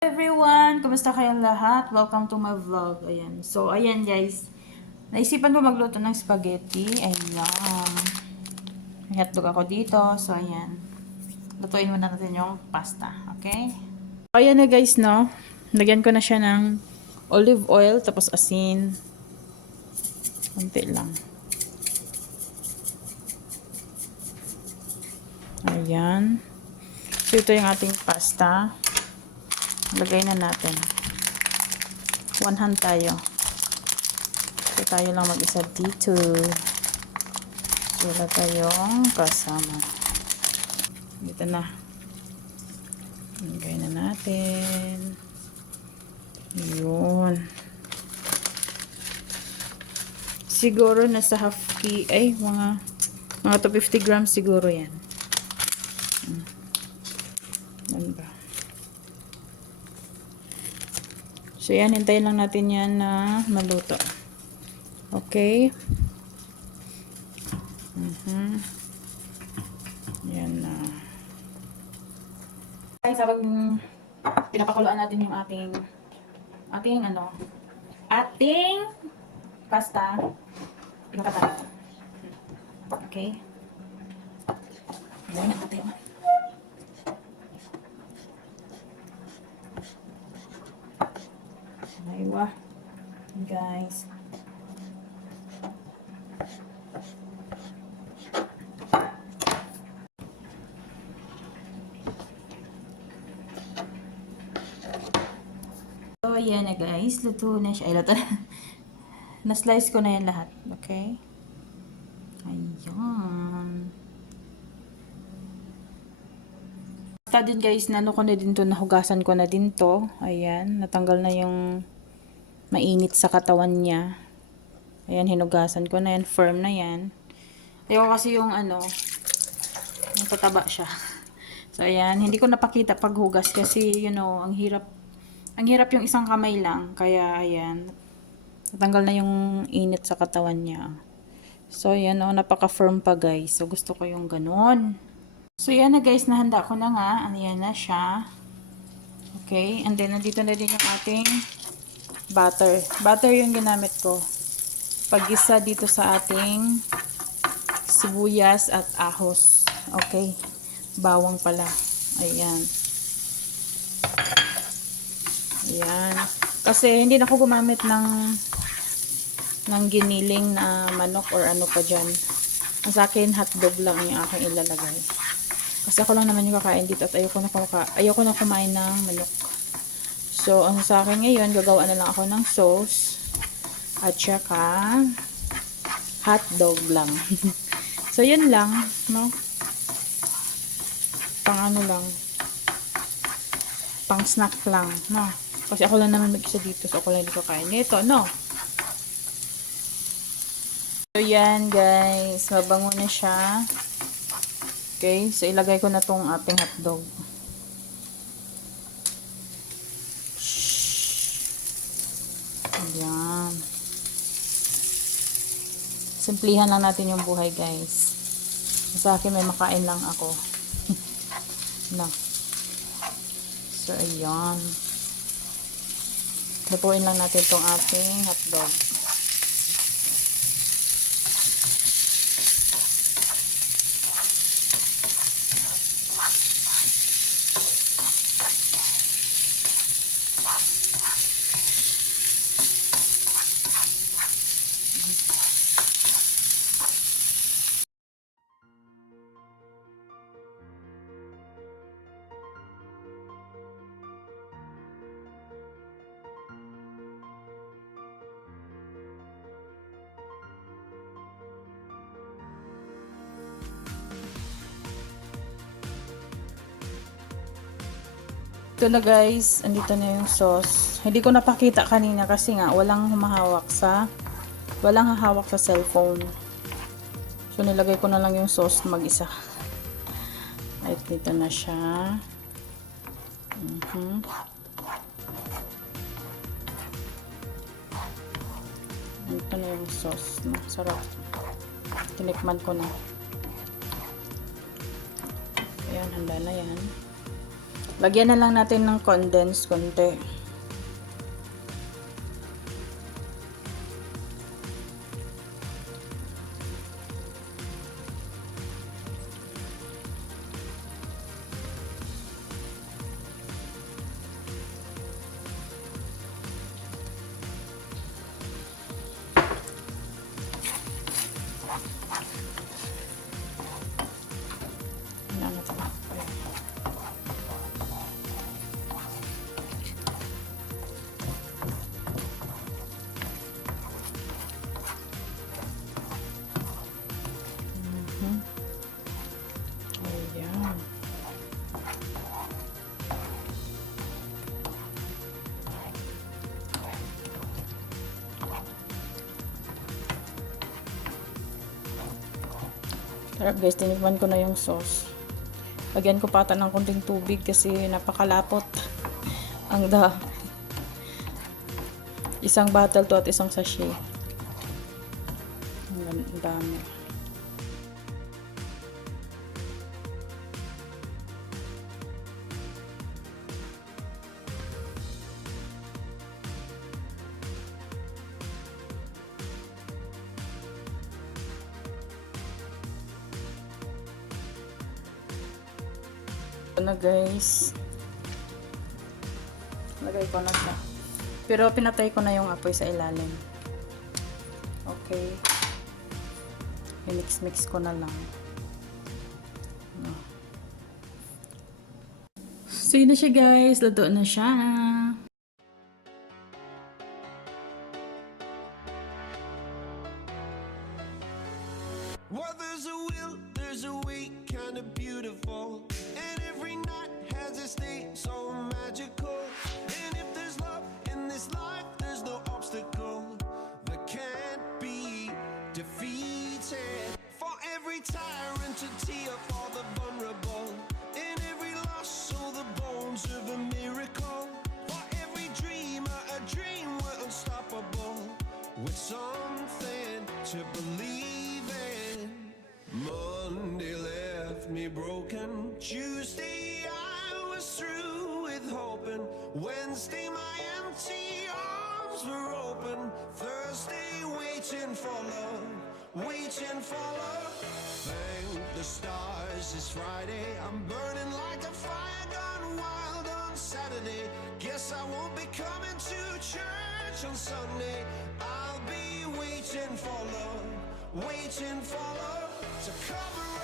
Everyone! Kumusta kayong lahat? Welcome to my vlog. Ayan. So, ayan guys. Naisipan ko magluto ng spaghetti. Ayan. May hotdog ako dito. So, ayan. Lutuin muna natin yung pasta. Okay? Ayan na guys, no? Lagyan ko na siya ng olive oil, tapos asin. Konti lang. Ayan. So, ito yung ating pasta. Lagay na natin. One hand tayo. So, tayo lang mag-isa dito. Wala tayong kasama. Dito na. Lagay na natin. Yun. Siguro nasa half key, ay, mga 250 grams siguro yan. Yan ba? So, yan. Hintayin lang natin yan na maluto. Okay. Yan na. Guys, habang pinapakuluan natin yung ating pasta. Pinakatayo. Okay. Yan na natin. Aywa. Guys. So, ayan na guys. Luto na siya. Ay, luto na. Na-slice ko na yan lahat. Okay? Ayan. Basta din guys, nano ko na din to, nahugasan ko na din to. Ayan. Natanggal na yung mainit sa katawan niya. Ayan, hinugasan ko na yan. Firm na yan. Ayoko kasi yung yung pataba siya. So, ayan. Hindi ko napakita paghugas kasi, you know, ang hirap yung isang kamay lang. Kaya, ayan. Natanggal na yung init sa katawan niya. So, ayan, oh, napaka-firm pa, guys. So, gusto ko yung ganun. So, yan na, guys. Nahanda ko na nga. Ayan na siya. Okay. And then, nandito na din yung ating butter. Butter yung ginamit ko. Paggisa dito sa ating sibuyas at ahos. Okay. Bawang pala. Ayan. Ayan. Kasi hindi na ako gumamit ng giniling na manok or ano pa dyan. Ang sa akin, hotdog lang yung aking ilalagay. Kasi ako lang naman yung kakain dito at ayoko na kumain ng manok. So, ang sa akin ngayon, gagawa na lang ako ng sauce at saka hotdog lang. So, yun lang, no? Pang ano lang. Pang snack lang, no? Kasi ako lang naman mag-isa dito, so ako lang hindi kakain nito, no? So, yan guys. Mabango na siya. Okay. So, ilagay ko na tong ating hotdog. Ayan. Simplihan lang natin yung buhay guys. Sa akin may makain lang ako. No. So, ayan. Lutuin lang natin tong ating hotdog. Ito na guys, andito na yung sauce. Hindi ko napakita kanina kasi nga walang hahawak sa cellphone. So nilagay ko na lang yung sauce mag-isa. At dito na siya. Ito na yung sauce. Sarap. Tinikman ko na. Ayan, handa na yan. Lagyan na lang natin ng condense konti. Ayan. Sarap guys, tinikman ko na yung sauce. Lagyan ko pata ng konting tubig kasi napakalapot. Ang isang bottle to at isang sachet. Ang dami. Na guys, lagay ko na siya, pero pinatay ko na yung apoy sa ilalim. Okay, i-mix ko na lang. So yun na siya guys, luto na siya. Well, there's a will, there's a way, kind of beautiful. And every night has its day, so magical. And if there's love in this life, there's no obstacle that can't be defeated. For every tyrant to tear for the vulnerable. In every loss, all the bones of a miracle. For every dreamer, a dream we're unstoppable. With something to believe in. Monday left me broken. Tuesday I was through with hoping. Wednesday my empty arms were open. Thursday waiting for love, waiting for love. Thank the stars it's Friday. I'm burning like a fire gone wild on Saturday. Guess I won't be coming to church on Sunday. I'll be waiting for love, waiting for love to cover